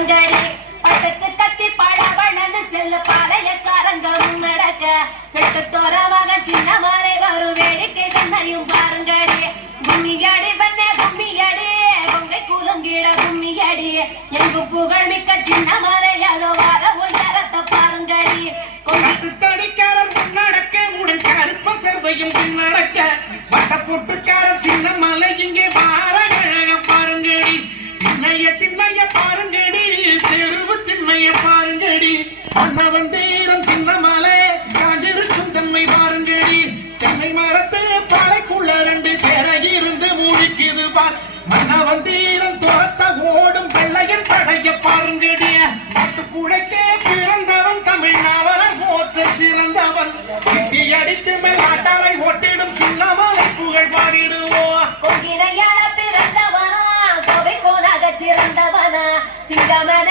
பாருங்கடி பட்டத்து கத்தி படவண்ணன்னு செல்ல பாளையக்காரங்க முன்னடக்க கெட்டத்தோரமாக சின்ன மலை வரும் வேடிக்கை தன்னையும் பாருங்கடி கும்மியடி வந்த கும்மியடி பொங்கை குலுங்கிட கும்மியடி எங்கும் புகழ் மிக்க சின்ன மலை அதோ வர உயரத்தை பாருங்கடி தடிக்காரர் முன்னடக்க உடன் கருப்ப சேர்வையும் பின்னடக்க வட்ட பொட்டுக்காரர் சின்ன மலை இங்கே வார பாருங்கடி திண்ணைய பாருங்கடி தெருவு திண்ணைய பாருங்கடி மன்னவன் தீரம் சின்ன மலை காஞ்சிருக்கும் தன்மை பாருங்கடி தென்னை மரத்து பாலைக்குள்ள ரெண்டு திரை இருந்து மூடிக்குது பார் மன்னவன் தீரம் துரத்த ஓடும் வெள்ளையன் படைய பாருங்கடி நாட்டுக்குழைக்கே பிறந்தவன் தமிழ்நாவலன் போற்ற சிறந்தவன் கிட்டி அடித்து மேல் நாட்டாரை ஓட்டிடும் சின்னமலை புகழ் பாடிடுவோம் கொங்கினையால பிறந்தவனா கோவை கோனாக சிறந்தவனா சிங்கமன